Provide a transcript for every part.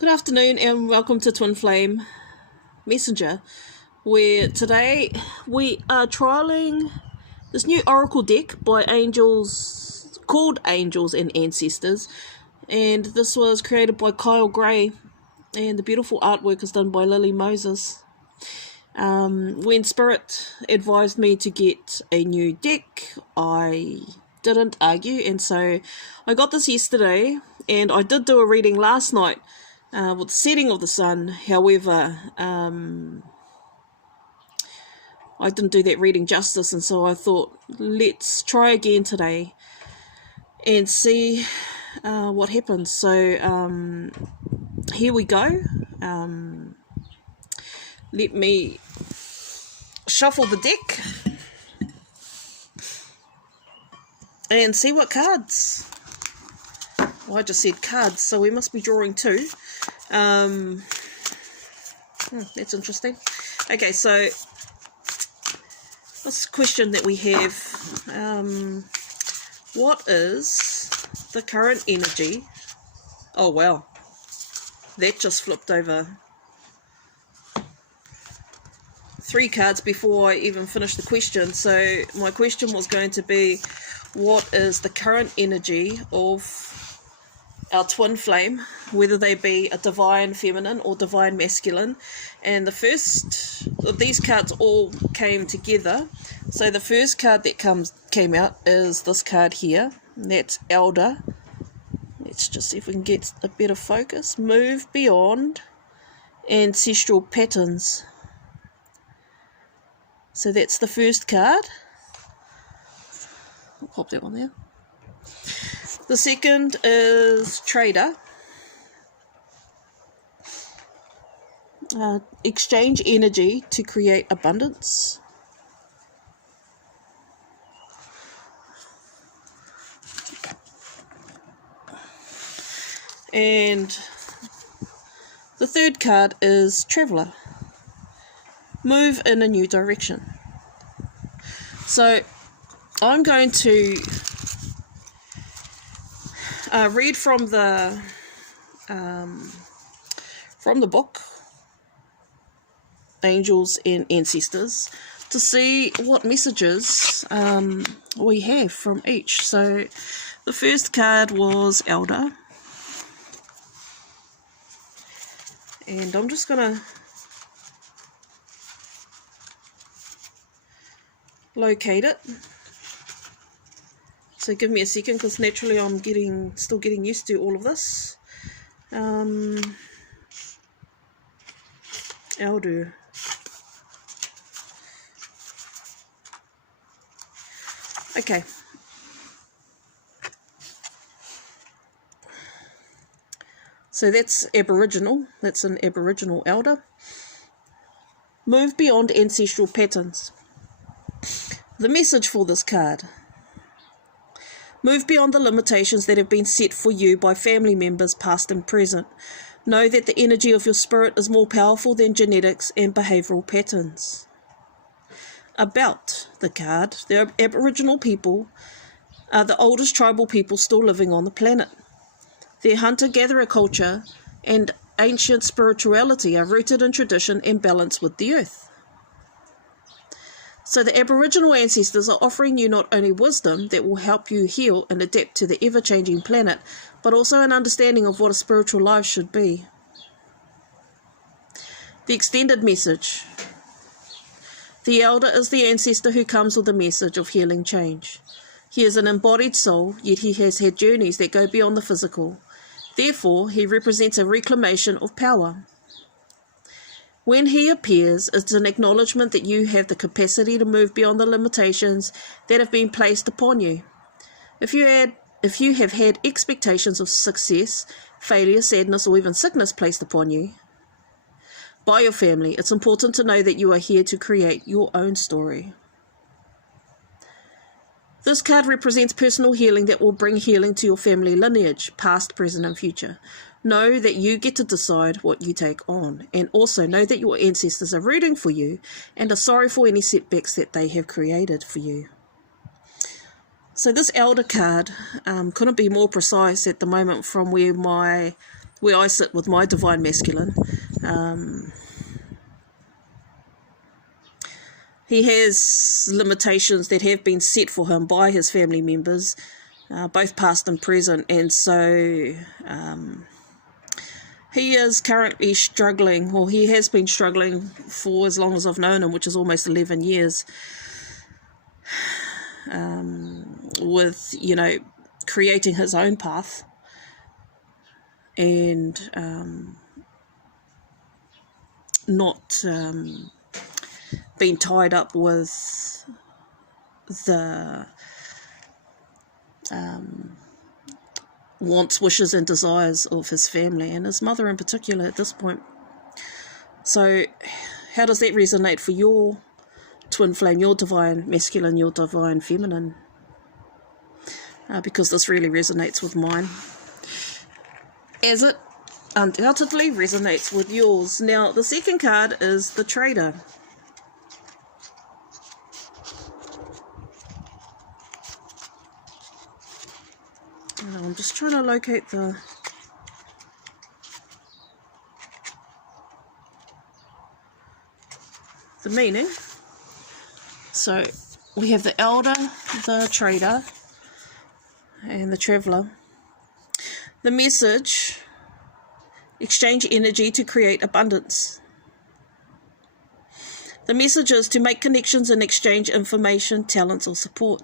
Good afternoon and welcome to Twin Flame Messenger, where today we are trialing this new oracle deck by angels called Angels and Ancestors, and this was created by Kyle Gray, and the beautiful artwork is done by Lily Moses. When Spirit advised me to get a new deck, I didn't argue, and so I got this yesterday, and I did do a reading last night with the setting of the sun. However, I didn't do that reading justice, and so I thought, let's try again today and see what happens. So here we go. Let me shuffle the deck and see what cards. Well, I just said cards, so we must be drawing two. That's interesting. Okay, so this question that we have, what is the current energy? Oh wow, that just flipped over 3 cards before I even finished the question. So my question was going to be, what is the current energy of our twin flame, whether they be a divine feminine or divine masculine? And the first, these cards all came together. So the first card that came out is this card here, and that's Elder. Let's just see if we can get a better focus. Move beyond ancestral patterns. So that's the first card. I'll pop that one there. The second is Trader. Exchange energy to create abundance. And the third card is Traveler. Move in a new direction. So I'm going to read from the book Angels and Ancestors to see what messages we have from each. So the first card was Elder, and I'm just gonna locate it. So give me a second, because naturally I'm still getting used to all of this. Elder. Okay. So that's Aboriginal. That's an Aboriginal Elder. Move beyond ancestral patterns. The message for this card: move beyond the limitations that have been set for you by family members past and present. Know that the energy of your spirit is more powerful than genetics and behavioural patterns. About the card: the Aboriginal people are the oldest tribal people still living on the planet. Their hunter-gatherer culture and ancient spirituality are rooted in tradition and balance with the earth. So the Aboriginal ancestors are offering you not only wisdom that will help you heal and adapt to the ever-changing planet, but also an understanding of what a spiritual life should be. The extended message: the Elder is the ancestor who comes with a message of healing change. He is an embodied soul, yet he has had journeys that go beyond the physical. Therefore, he represents a reclamation of power. When he appears, it's an acknowledgement that you have the capacity to move beyond the limitations that have been placed upon you. If you have had expectations of success, failure, sadness, or even sickness placed upon you by your family, it's important to know that you are here to create your own story. This card represents personal healing that will bring healing to your family lineage, past, present, and future. Know that you get to decide what you take on, and also know that your ancestors are rooting for you and are sorry for any setbacks that they have created for you. So this Elder card couldn't be more precise at the moment from where my where I sit with my divine masculine. He has limitations that have been set for him by his family members, both past and present, and so he is currently struggling, or he has been struggling for as long as I've known him, which is almost 11 years, with, creating his own path and not being tied up with the wants, wishes and desires of his family and his mother in particular at this point. So how does that resonate for your twin flame, your divine masculine, your divine feminine? Because this really resonates with mine, as it undoubtedly resonates with yours. Now, the second card is the Trader. I'm just trying to locate the meaning. So we have the Elder, the Trader, and the Traveller. The message: exchange energy to create abundance. The message is to make connections and exchange information, talents, or support.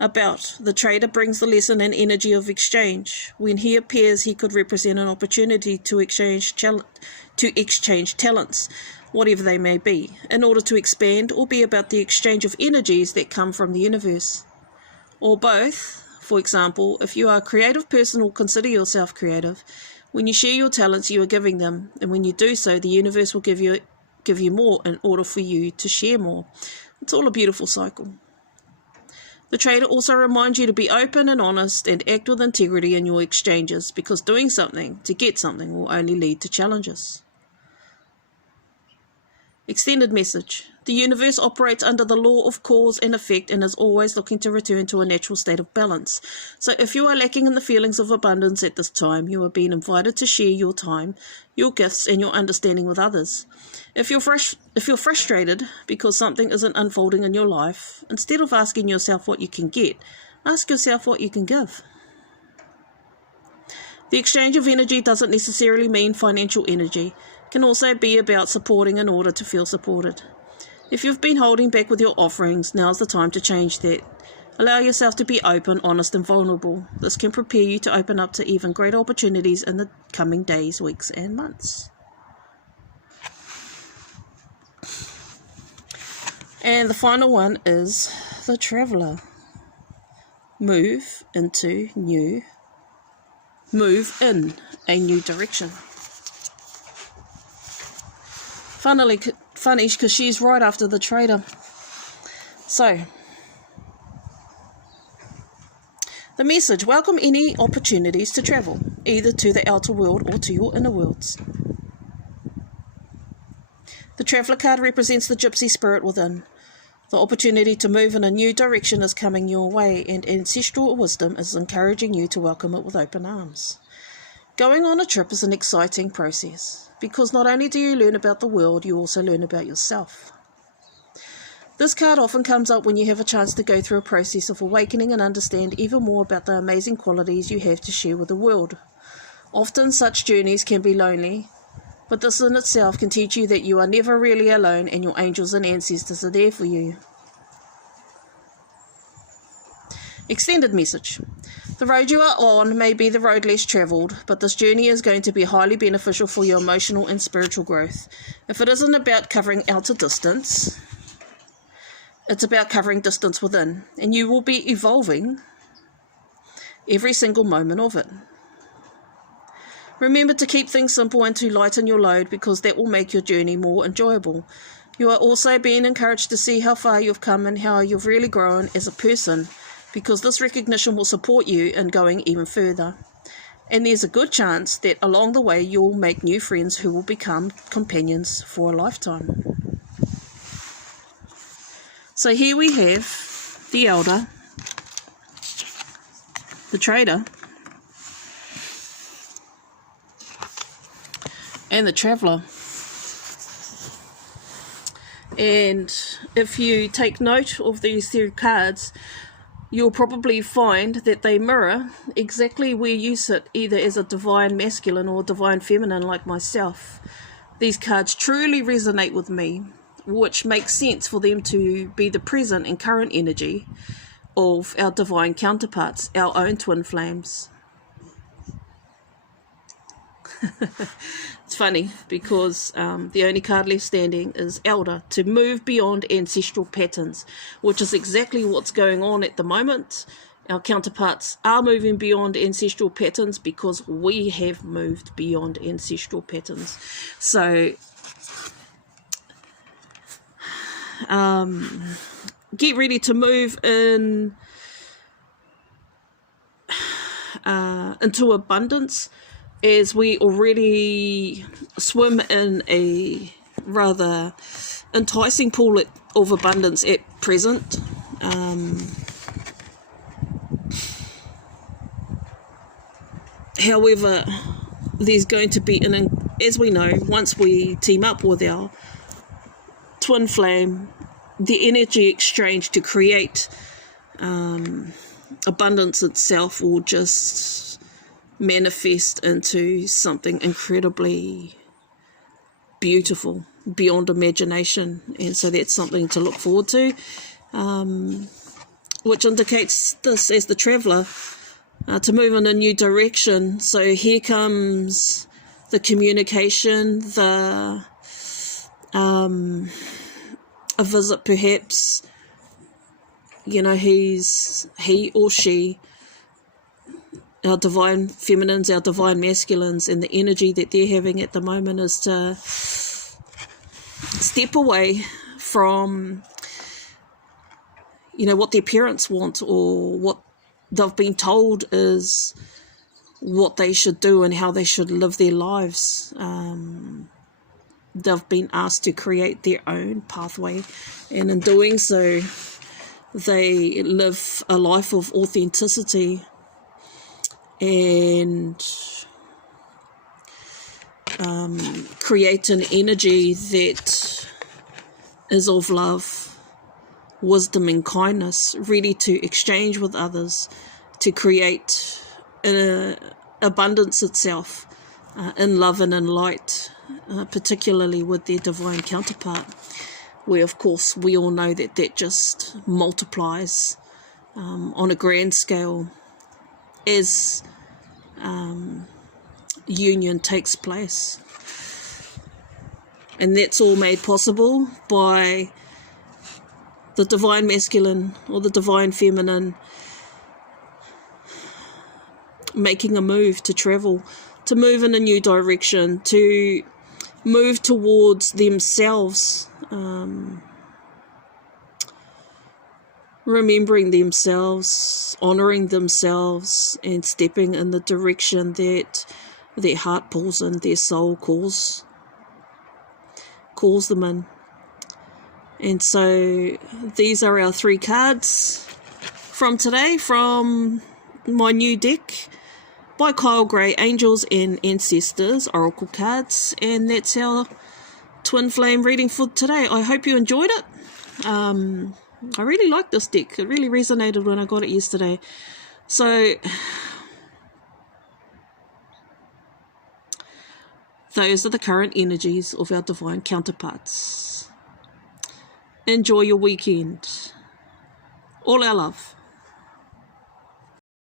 About: the Trader brings the lesson and energy of exchange. When he appears, he could represent an opportunity to exchange talents, whatever they may be, in order to expand, or be about the exchange of energies that come from the universe. Or both. For example, if you are a creative person or consider yourself creative, when you share your talents, you are giving them, and when you do so, the universe will give you more in order for you to share more. It's all a beautiful cycle. The Trader also reminds you to be open and honest and act with integrity in your exchanges, because doing something to get something will only lead to challenges. Extended message: the universe operates under the law of cause and effect and is always looking to return to a natural state of balance. So if you are lacking in the feelings of abundance at this time, you are being invited to share your time, your gifts, and your understanding with others. If you're frustrated because something isn't unfolding in your life, instead of asking yourself what you can get, ask yourself what you can give. The exchange of energy doesn't necessarily mean financial energy. It can also be about supporting in order to feel supported. If you've been holding back with your offerings, now's the time to change that. Allow yourself to be open, honest, and vulnerable. This can prepare you to open up to even greater opportunities in the coming days, weeks, and months. And the final one is the Traveller. Move in a new direction. Funny, because she's right after the Trader. So, the message: welcome any opportunities to travel, either to the outer world or to your inner worlds. The Traveller card represents the gypsy spirit within. The opportunity to move in a new direction is coming your way, and ancestral wisdom is encouraging you to welcome it with open arms. Going on a trip is an exciting process, because not only do you learn about the world, you also learn about yourself. This card often comes up when you have a chance to go through a process of awakening and understand even more about the amazing qualities you have to share with the world. Often such journeys can be lonely, but this in itself can teach you that you are never really alone, and your angels and ancestors are there for you. Extended message: the road you are on may be the road less travelled, but this journey is going to be highly beneficial for your emotional and spiritual growth. If it isn't about covering outer distance, it's about covering distance within, and you will be evolving every single moment of it. Remember to keep things simple and to lighten your load, because that will make your journey more enjoyable. You are also being encouraged to see how far you've come and how you've really grown as a person, because this recognition will support you in going even further. And there's a good chance that along the way you'll make new friends who will become companions for a lifetime. So here we have the Elder, the Trader, and the Traveller. And if you take note of these three cards, you'll probably find that they mirror exactly where you sit, either as a divine masculine or divine feminine like myself. These cards truly resonate with me, which makes sense for them to be the present and current energy of our divine counterparts, our own twin flames. It's funny because the only card left standing is Elder, to move beyond ancestral patterns, which is exactly what's going on at the moment. Our counterparts are moving beyond ancestral patterns because we have moved beyond ancestral patterns. So get ready to move into abundance, as we already swim in a rather enticing pool of abundance at present. However, there's going to be, as we know, once we team up with our twin flame, the energy exchange to create abundance itself will just manifest into something incredibly beautiful, beyond imagination. And so that's something to look forward to, which indicates this as the Traveller, to move in a new direction. So here comes the communication, a visit perhaps, he or she, our divine feminines, our divine masculines, and the energy that they're having at the moment is to step away from, what their parents want, or what they've been told is what they should do and how they should live their lives. They've been asked to create their own pathway, and in doing so, they live a life of authenticity and create an energy that is of love, wisdom and kindness, ready to exchange with others, to create abundance itself in love and in light, particularly with their divine counterpart, where of course we all know that just multiplies on a grand scale as union takes place. And that's all made possible by the divine masculine or the divine feminine making a move to travel, to move in a new direction, to move towards themselves, remembering themselves, honouring themselves, and stepping in the direction that their heart pulls in, their soul calls them in. And so these are our three cards from today, from my new deck by Kyle Gray, Angels and Ancestors Oracle cards. And that's our twin flame reading for today. I hope you enjoyed it. I really like this deck. It really resonated when I got it yesterday. So those are the current energies of our divine counterparts. Enjoy your weekend. All our love.